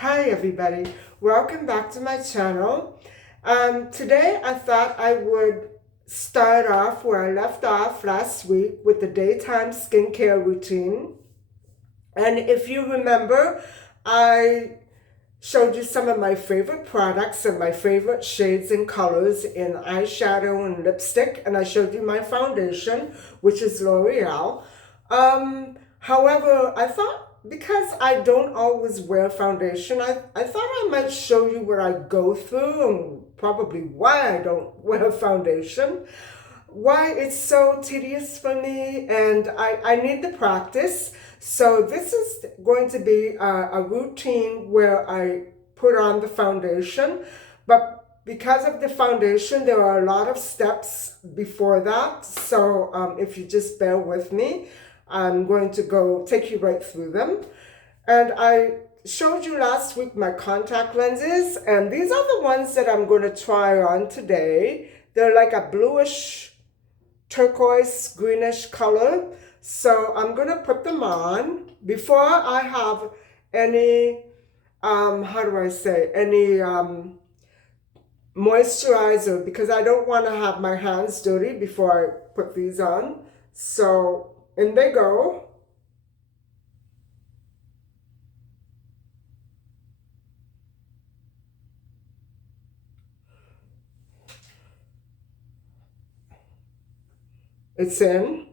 Hi everybody, welcome back to my channel. Today I thought I would start off where I left off last week with the daytime skincare routine. And if you remember, I showed you some of my favorite products and my favorite shades and colors in eyeshadow and lipstick, and I showed you my foundation, which is L'Oreal. However, I thought because I don't always wear foundation, I thought I might show you what I go through and probably why I don't wear foundation, why it's so tedious for me, and I need the practice. So this is going to be a routine where I put on the foundation, but because of the foundation, there are a lot of steps before that. So if you just bear with me, I'm going to go take you right through them. And I showed you last week my contact lenses, and these are the ones that I'm going to try on today. They're like a bluish turquoise greenish color. So I'm going to put them on before I have any, how do I say, any moisturizer, because I don't want to have my hands dirty before I put these on. So in they go. It's in.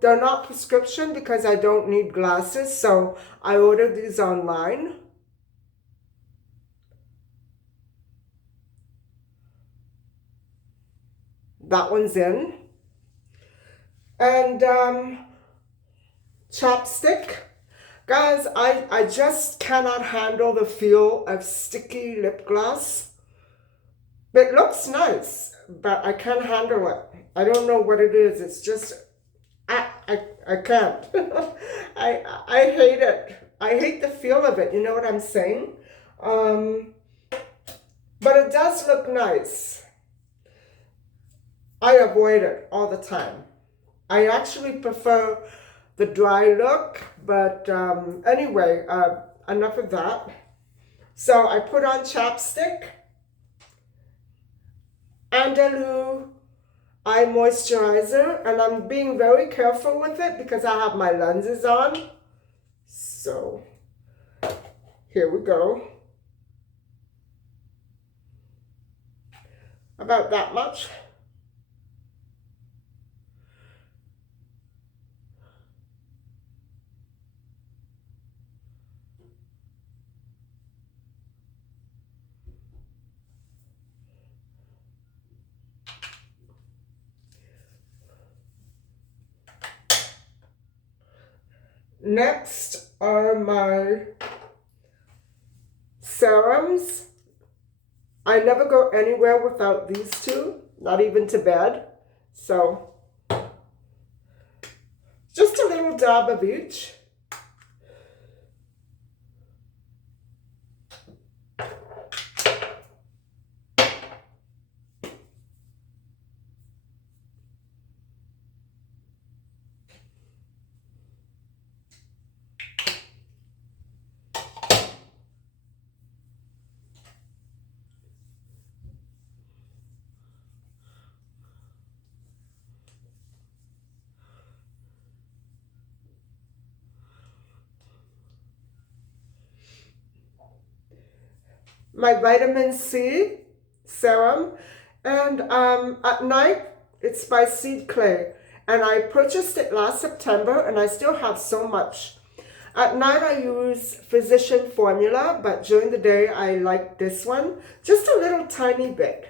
They're not prescription because I don't need glasses, so I ordered these online. That one's in. And chapstick. Guys, I just cannot handle the feel of sticky lip gloss. It looks nice, but I can't handle it. I don't know what it is. It's just, I can't. I hate it. I hate the feel of it. You know what I'm saying? But it does look nice. I avoid it all the time. I actually prefer the dry look, but anyway, enough of that. So I put on chapstick, Andalou eye moisturizer, and I'm being very careful with it because I have my lenses on. So here we go. About that much. Next are my serums. I never go anywhere without these two, not even to bed. So just a little dab of each. My vitamin C serum, and at night it's by Seed Clay, and I purchased it last September and I still have so much. At night I use Physician Formula, but during the day I like this one, just a little tiny bit,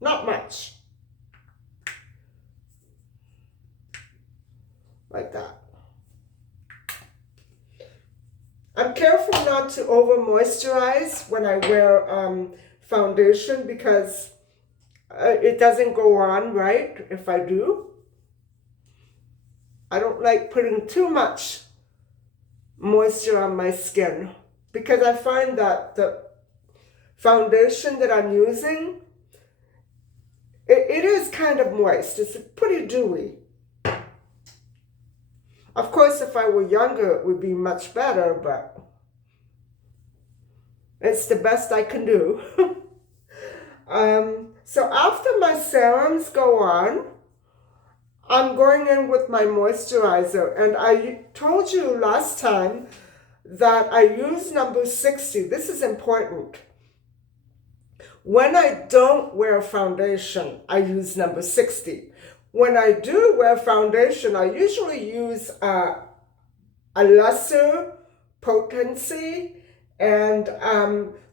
not much, like that. I'm careful not to over moisturize when I wear foundation because it doesn't go on right if I do. I don't like putting too much moisture on my skin because I find that the foundation that I'm using, it is kind of moist. It's pretty dewy. Of course, if I were younger, it would be much better, but it's the best I can do. So after my serums go on, I'm going in with my moisturizer. And I told you last time that I use number 60. This is important. When I don't wear foundation, I use number 60. When I do wear foundation, I usually use a lesser potency, and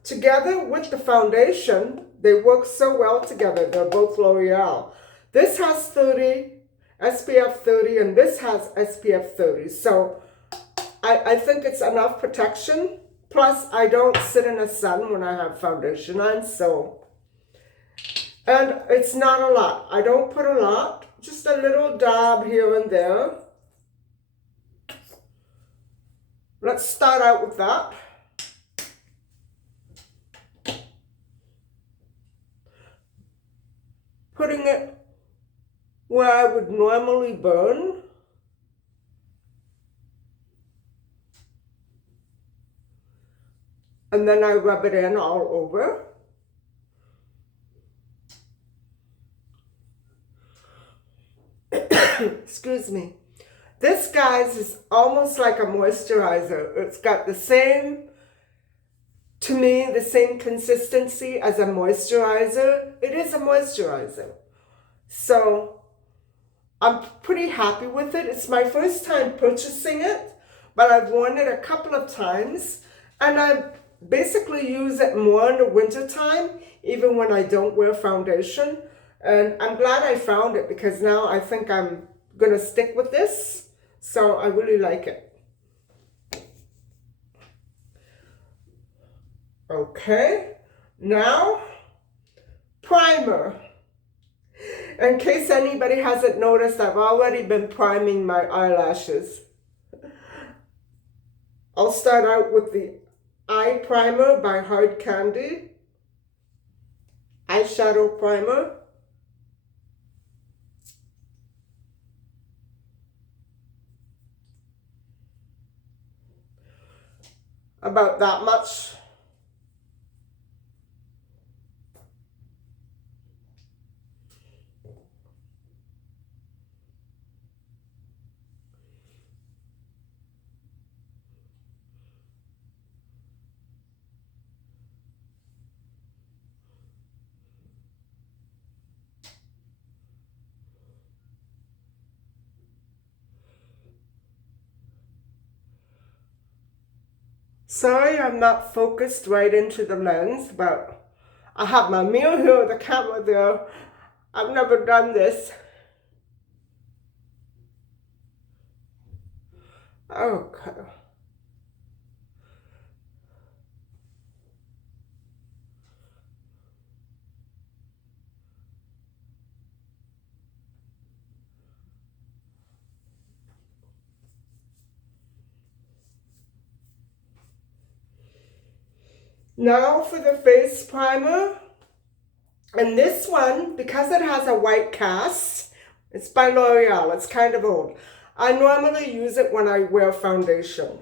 together with the foundation, they work so well together. They're both L'Oreal. This has 30, SPF 30, and this has SPF 30. So I think it's enough protection. Plus, I don't sit in the sun when I have foundation on, so. And it's not a lot. I don't put a lot, just a little dab here and there. Let's start out with that. Putting it where I would normally burn. And then I rub it in all over. Excuse me. This, guys, is almost like a moisturizer. It's got the same, to me, the same consistency as a moisturizer. It is a moisturizer. So I'm pretty happy with it. It's my first time purchasing it, but I've worn it a couple of times, and I basically use it more in the winter time, even when I don't wear foundation. And I'm glad I found it, because now I think I'm gonna stick with this. So I really like it. Okay, now primer. In case anybody hasn't noticed, I've already been priming my eyelashes. I'll start out with the eye primer by Hard Candy. Eyeshadow primer. About that much. Sorry, I'm not focused right into the lens, but I have my mirror here, the camera there. I've never done this. Okay. Now for the face primer. And this one, because it has a white cast, it's by L'Oreal. It's kind of old. I normally use it when I wear foundation.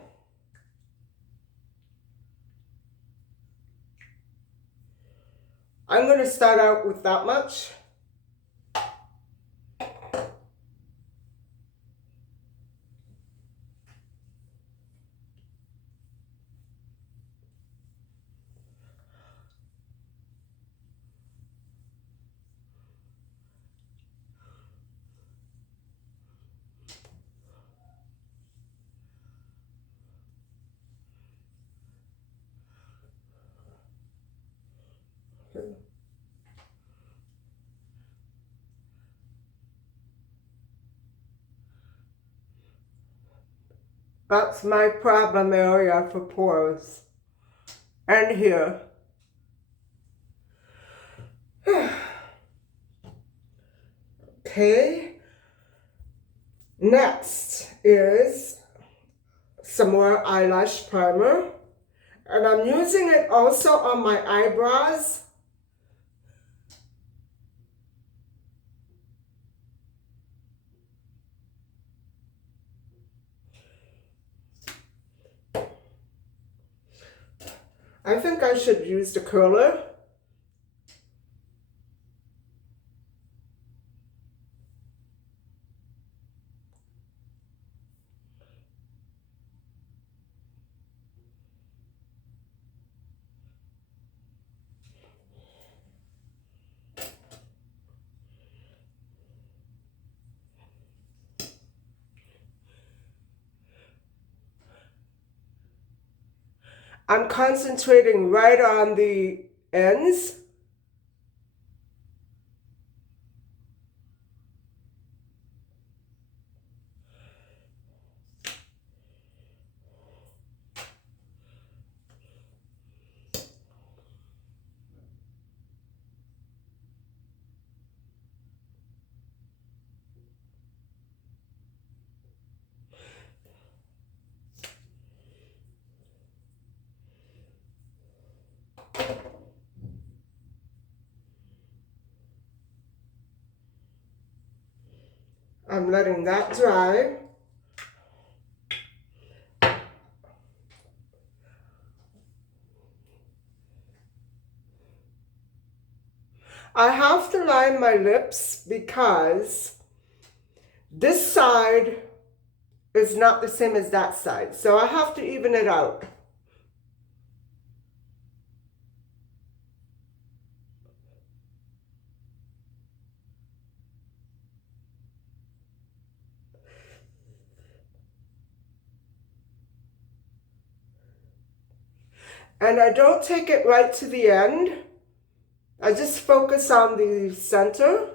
I'm going to start out with that much. That's my problem area for pores. And here. Okay. Next is some more eyelash primer. And I'm using it also on my eyebrows. I think I should use the curler. I'm concentrating right on the ends. I'm letting that dry. I have to line my lips because this side is not the same as that side. So I have to even it out. And I don't take it right to the end. I just focus on the center.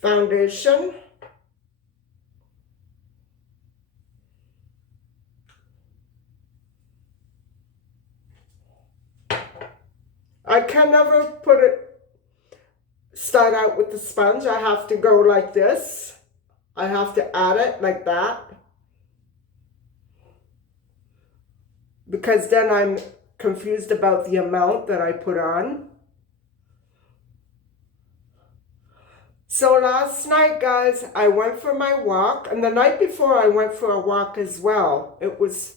Foundation. I can never start out with the sponge. I have to go like this. I have to add it like that. Because then I'm confused about the amount that I put on. So last night, guys, I went for my walk. And the night before, I went for a walk as well. It was,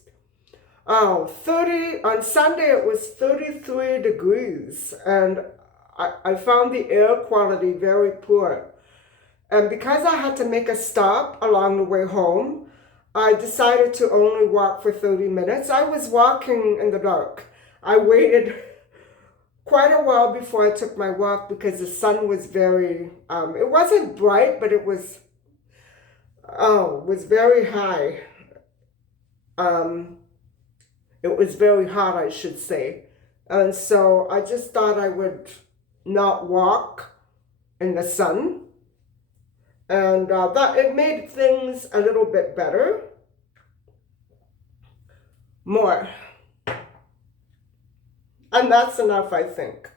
30, on Sunday, it was 33 degrees. And I found the air quality very poor. And because I had to make a stop along the way home, I decided to only walk for 30 minutes. I was walking in the dark. I waited quite a while before I took my walk because the sun was very, it wasn't bright, but was very high. It was very hot, I should say. And so I just thought I would not walk in the sun. And that it made things a little bit better. More. And that's enough, I think.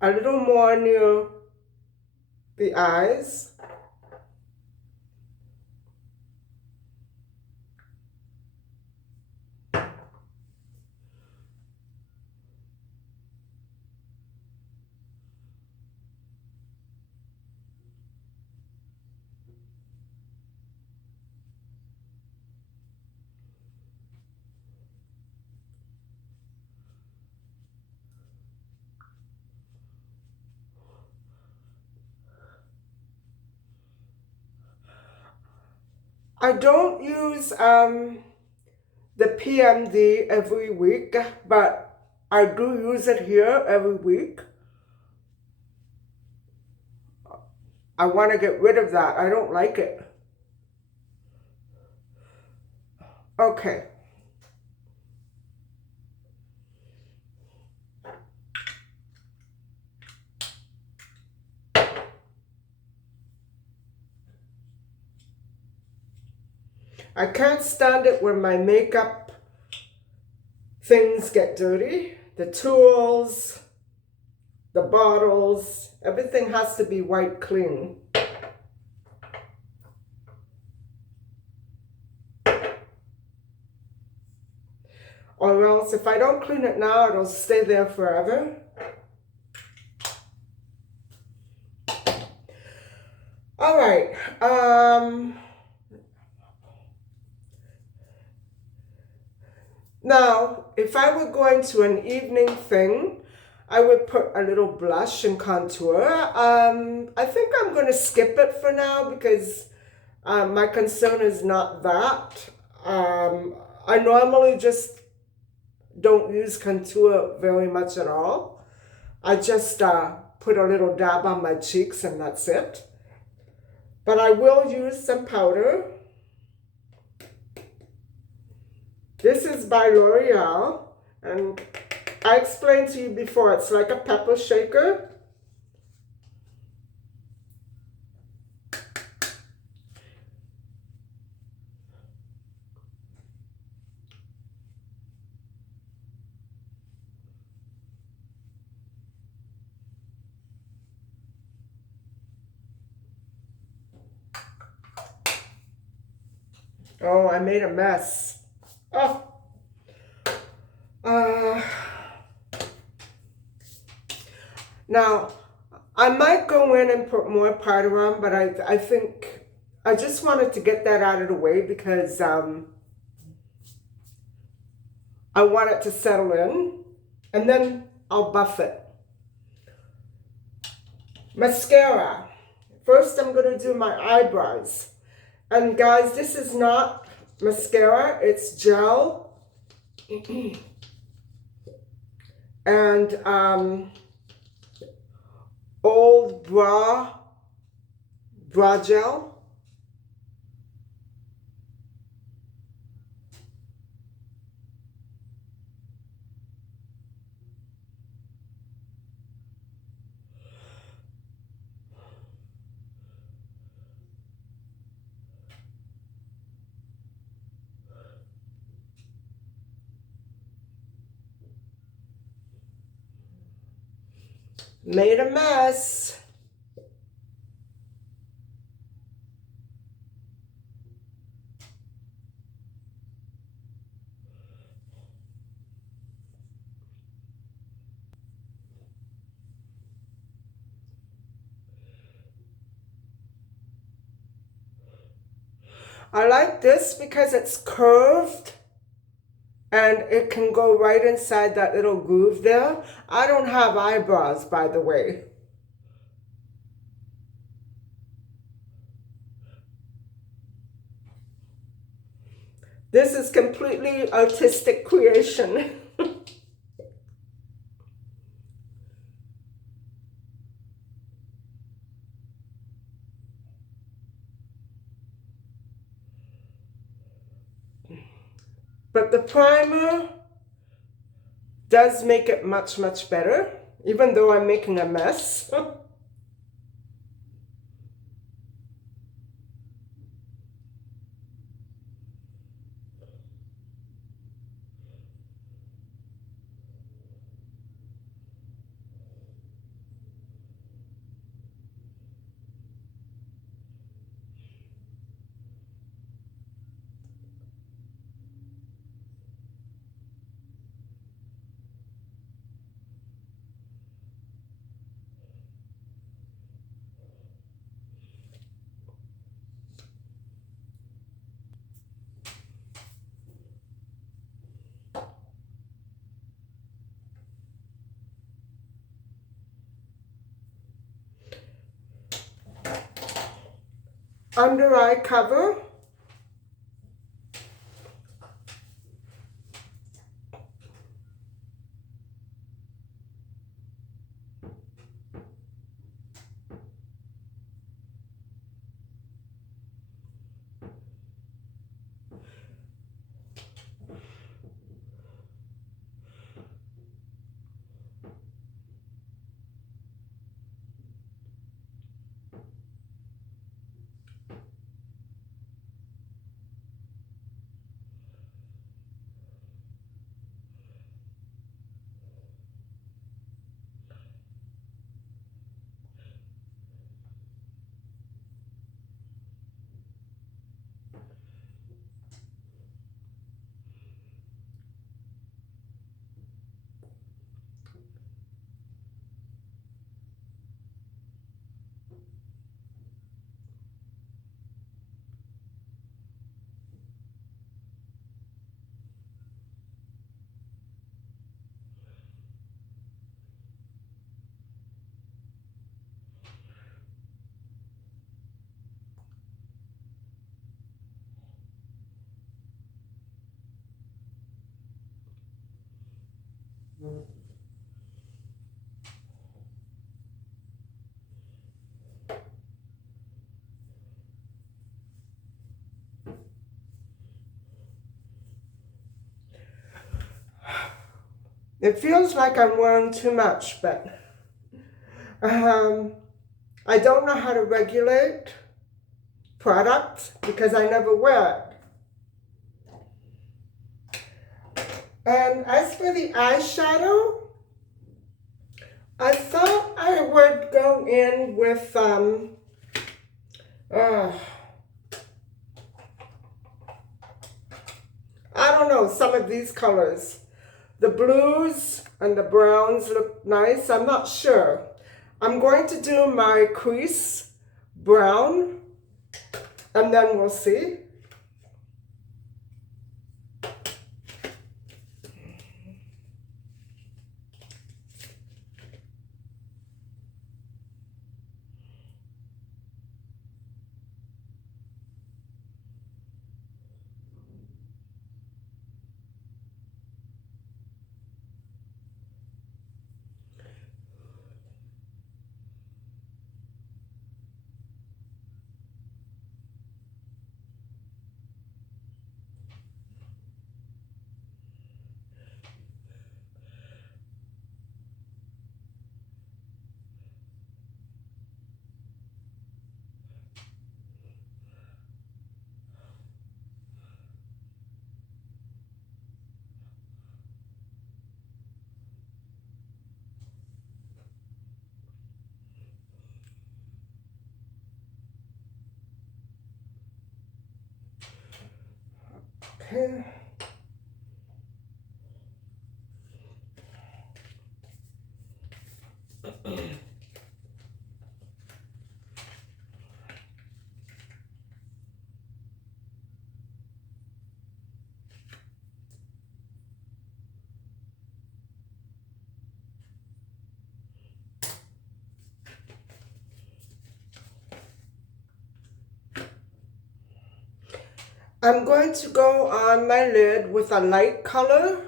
A little more near the eyes. I don't use the PMD every week, but I do use it here every week. I want to get rid of that. I don't like it. Okay. I can't stand it when my makeup things get dirty. The tools, the bottles, everything has to be wiped clean. Or else if I don't clean it now, it'll stay there forever. All right. Now, if I were going to an evening thing, I would put a little blush and contour. I think I'm going to skip it for now because my concern is not that. I normally just don't use contour very much at all. I just put a little dab on my cheeks and that's it. But I will use some powder. This is by L'Oreal, and I explained to you before, it's like a pepper shaker. Oh, I made a mess. Oh. Now, I might go in and put more powder on, but I think I just wanted to get that out of the way because I want it to settle in, and then I'll buff it. Mascara. First, I'm going to do my eyebrows. And guys, this is not mascara, it's gel. And old bra gel. Made a mess. I like this because it's curved and it can go right inside that little groove there. I don't have eyebrows, by the way. This is completely artistic creation. But the primer does make it much, much better, even though I'm making a mess. Under eye cover. It feels like I'm wearing too much, but I don't know how to regulate product because I never wear it. And as for the eyeshadow, I thought I would go in with I don't know, some of these colors. The blues and the browns look nice. I'm not sure. I'm going to do my crease brown and then we'll see. Okay. I'm going to go on my lid with a light color.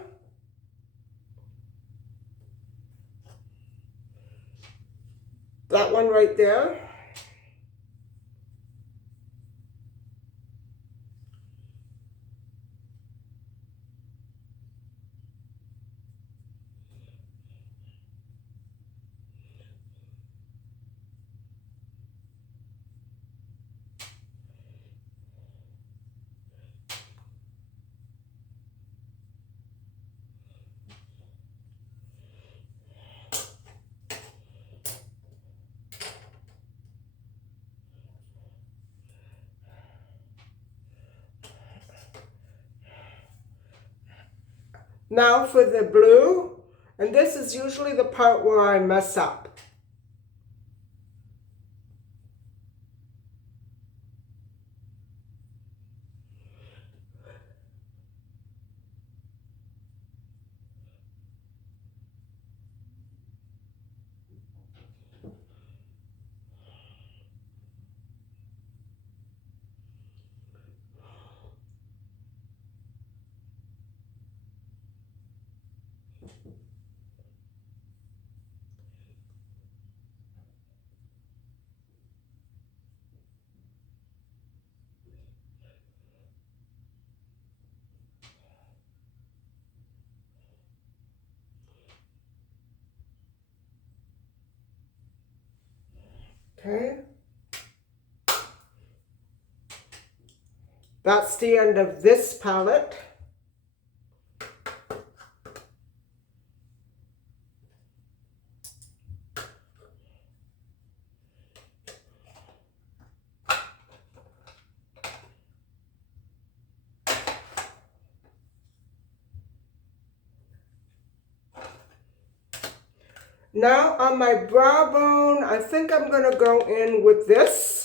That one right there. Now for the blue, and this is usually the part where I mess up. Okay. That's the end of this palette. Now on my brow bone, I think I'm going to go in with this.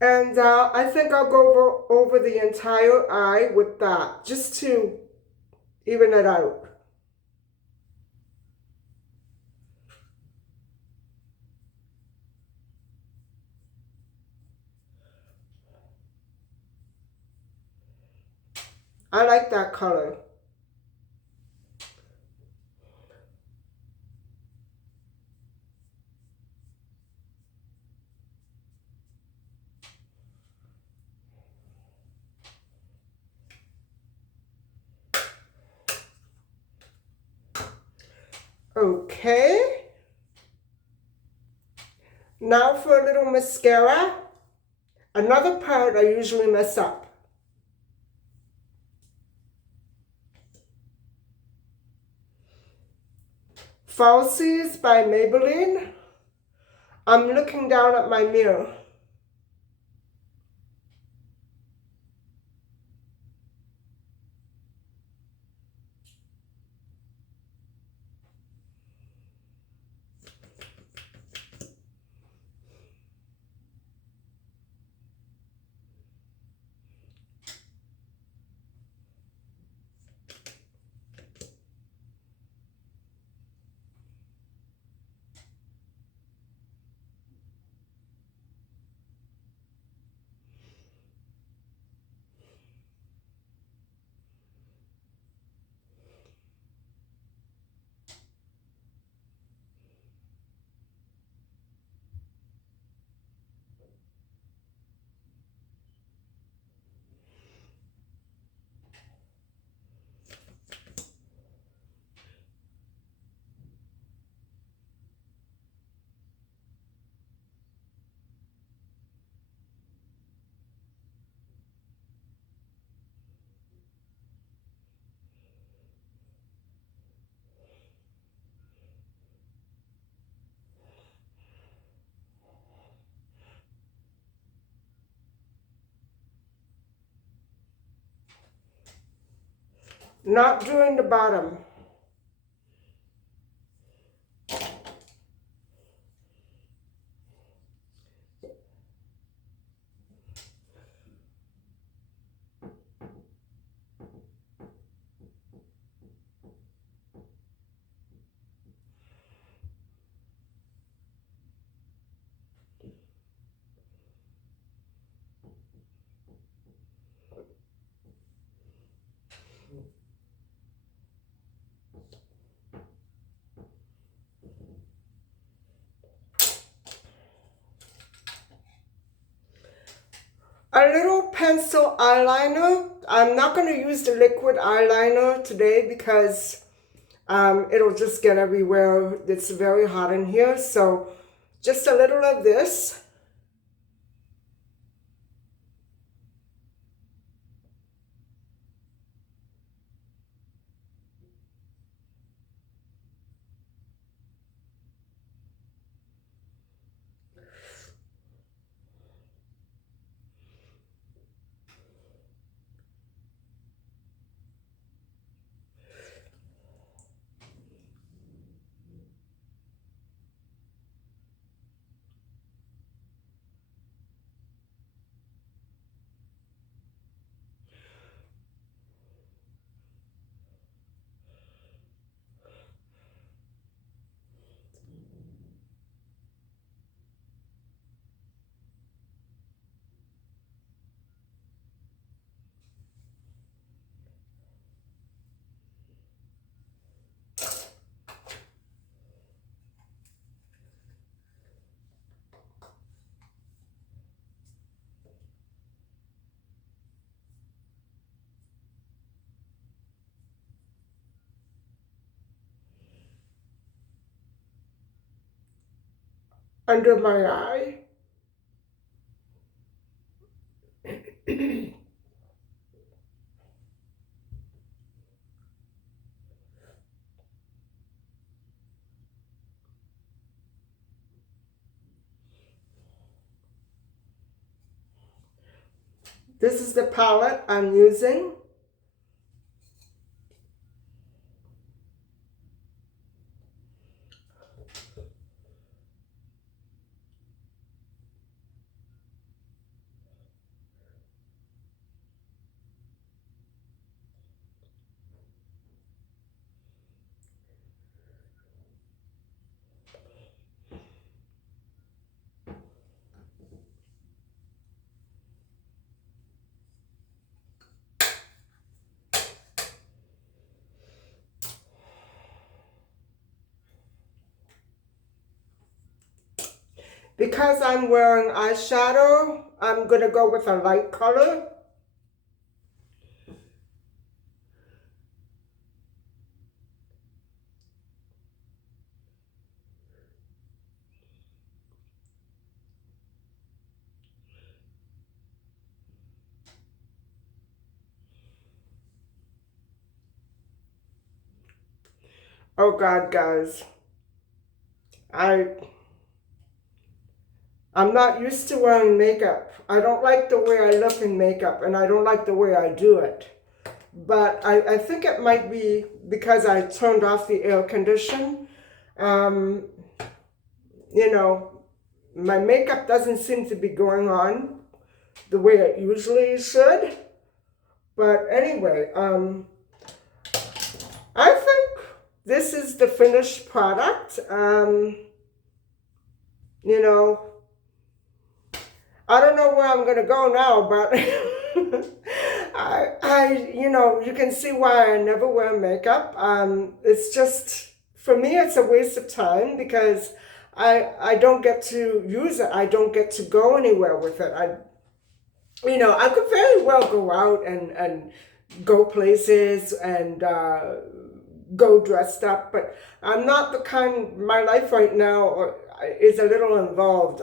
And I think I'll go over the entire eye with that, just to even it out. I like that color. Okay. Now for a little mascara. Another part I usually mess up. Falsies by Maybelline. I'm looking down at my mirror. Not doing the bottom. A little pencil eyeliner. I'm not going to use the liquid eyeliner today because it'll just get everywhere. It's very hot in here. So just a little of this. Under my eye. This is the palette I'm using. Because I'm wearing eyeshadow, I'm going to go with a light color. Oh God, guys. I I'm not used to wearing makeup. I don't like the way I look in makeup, and I don't like the way I do it. But I think it might be because I turned off the air condition. Um, you know, my makeup doesn't seem to be going on the way it usually should. But anyway, I think this is the finished product. You know, I don't know where I'm gonna go now, but you can see why I never wear makeup. It's just, for me, it's a waste of time because I don't get to use it. I don't get to go anywhere with it. I could very well go out and go places and go dressed up, but I'm not the kind. My life right now is a little involved.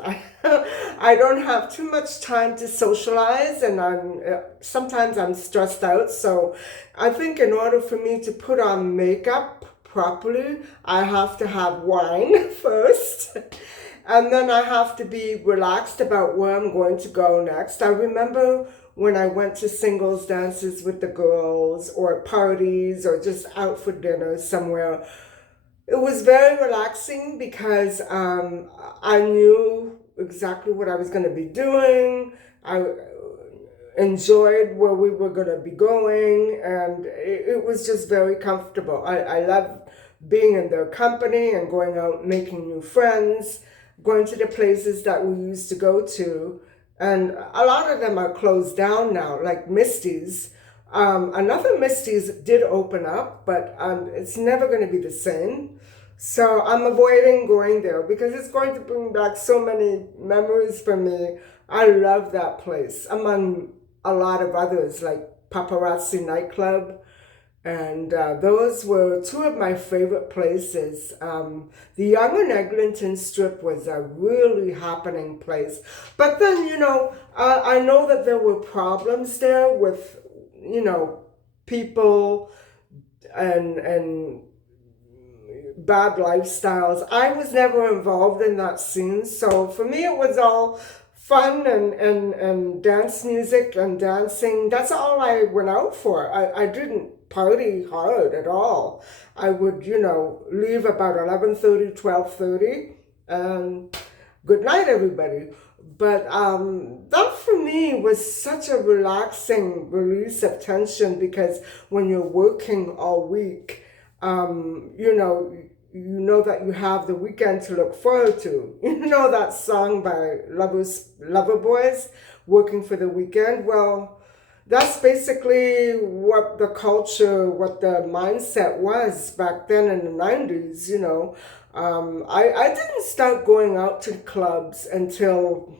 I don't have too much time to socialize, and sometimes I'm stressed out. So I think in order for me to put on makeup properly, I have to have wine first. And then I have to be relaxed about where I'm going to go next. I remember when I went to singles dances with the girls or parties or just out for dinner somewhere. It was very relaxing because I knew exactly what I was going to be doing. I enjoyed where we were going to be going, and it was just very comfortable. I love being in their company and going out making new friends, going to the places that we used to go to. And a lot of them are closed down now, like Misty's. Another Misty's did open up, but it's never going to be the same. So I'm avoiding going there because it's going to bring back so many memories for me. I love that place, among a lot of others, like Paparazzi Nightclub. And those were two of my favorite places. The Young and Eglinton Strip was a really happening place. But then, I know that there were problems there with, people and bad lifestyles. I was never involved in that scene. So for me, it was all fun and dance music and dancing. That's all I went out for. I didn't party hard at all. I would, leave about 11:30, 12:30, and good night, everybody. But that for me was such a relaxing release of tension because when you're working all week, you know that you have the weekend to look forward to. You know that song by Loverboys, Working for the Weekend? Well, that's basically what the culture, what the mindset was back then in the 90s, I didn't start going out to clubs until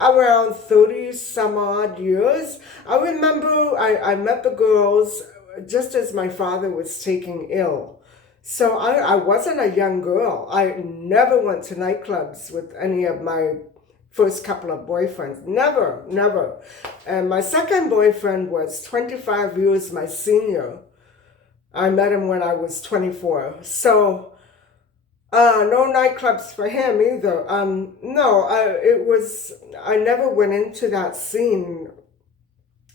around 30 some odd years. I remember I met the girls just as my father was taking ill. So I wasn't a young girl. I never went to nightclubs with any of my first couple of boyfriends. Never, never. And my second boyfriend was 25 years my senior. I met him when I was 24. So no nightclubs for him either. No, I never went into that scene.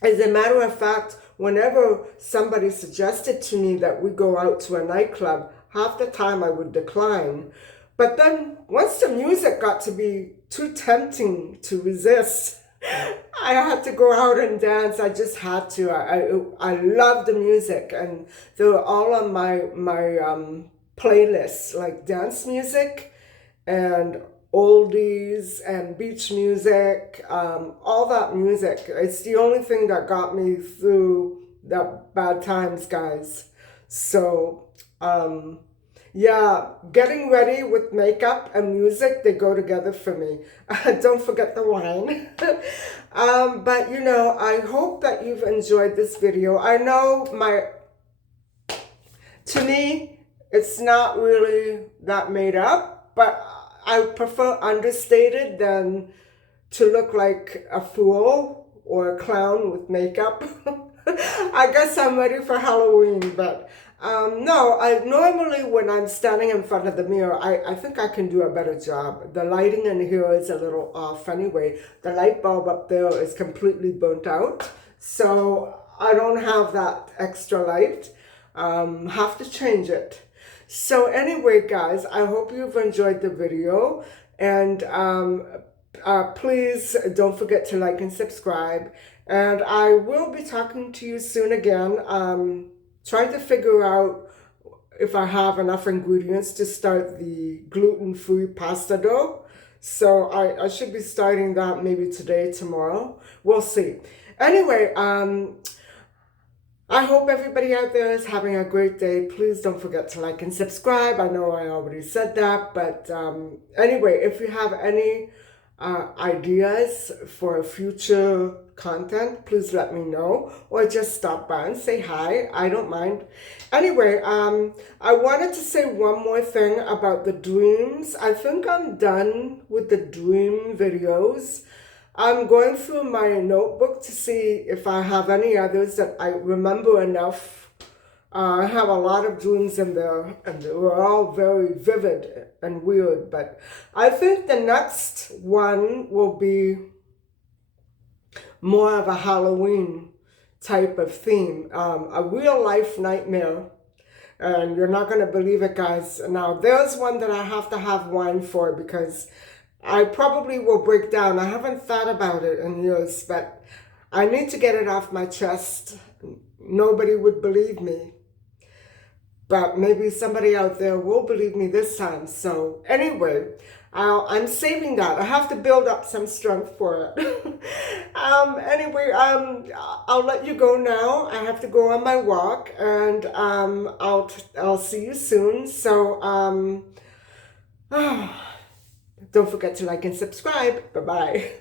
As a matter of fact, whenever somebody suggested to me that we go out to a nightclub, half the time I would decline. But then once the music got to be too tempting to resist, I had to go out and dance. I just had to. I love the music, and they were all on my playlists, like dance music and oldies and beach music, all that music. It's the only thing that got me through the bad times, guys. So, Yeah, getting ready with makeup and music, they go together for me. Don't forget the wine. But you know, I hope that you've enjoyed this video. I know to me, it's not really that made up, but I prefer understated than to look like a fool or a clown with makeup. I guess I'm ready for Halloween, but no, I normally when I'm standing in front of the mirror, I think I can do a better job. The lighting in here is a little off anyway. The light bulb up there is completely burnt out, so I don't have that extra light. Have to change it. So anyway, guys, I hope you've enjoyed the video, and please don't forget to like and subscribe. And I will be talking to you soon again. Trying to figure out if I have enough ingredients to start the gluten-free pasta dough. So I should be starting that maybe today, tomorrow. We'll see. Anyway, I hope everybody out there is having a great day. Please don't forget to like and subscribe. I know I already said that, but anyway, if you have any ideas for future content, please let me know, or just stop by and say hi. I don't mind. Anyway, I wanted to say one more thing about the dreams. I think I'm done with the dream videos. I'm going through my notebook to see if I have any others that I remember enough. I have a lot of dreams in there, and they were all very vivid and weird, but I think the next one will be more of a Halloween type of theme, a real life nightmare. And you're not going to believe it, guys. Now, there's one that I have to have wine for because I probably will break down. I haven't thought about it in years, but I need to get it off my chest. Nobody would believe me, but maybe somebody out there will believe me this time. So anyway, I'm saving that. I have to build up some strength for it. Anyway, I'll let you go now. I have to go on my walk, and I'll see you soon. So don't forget to like and subscribe. Bye-bye.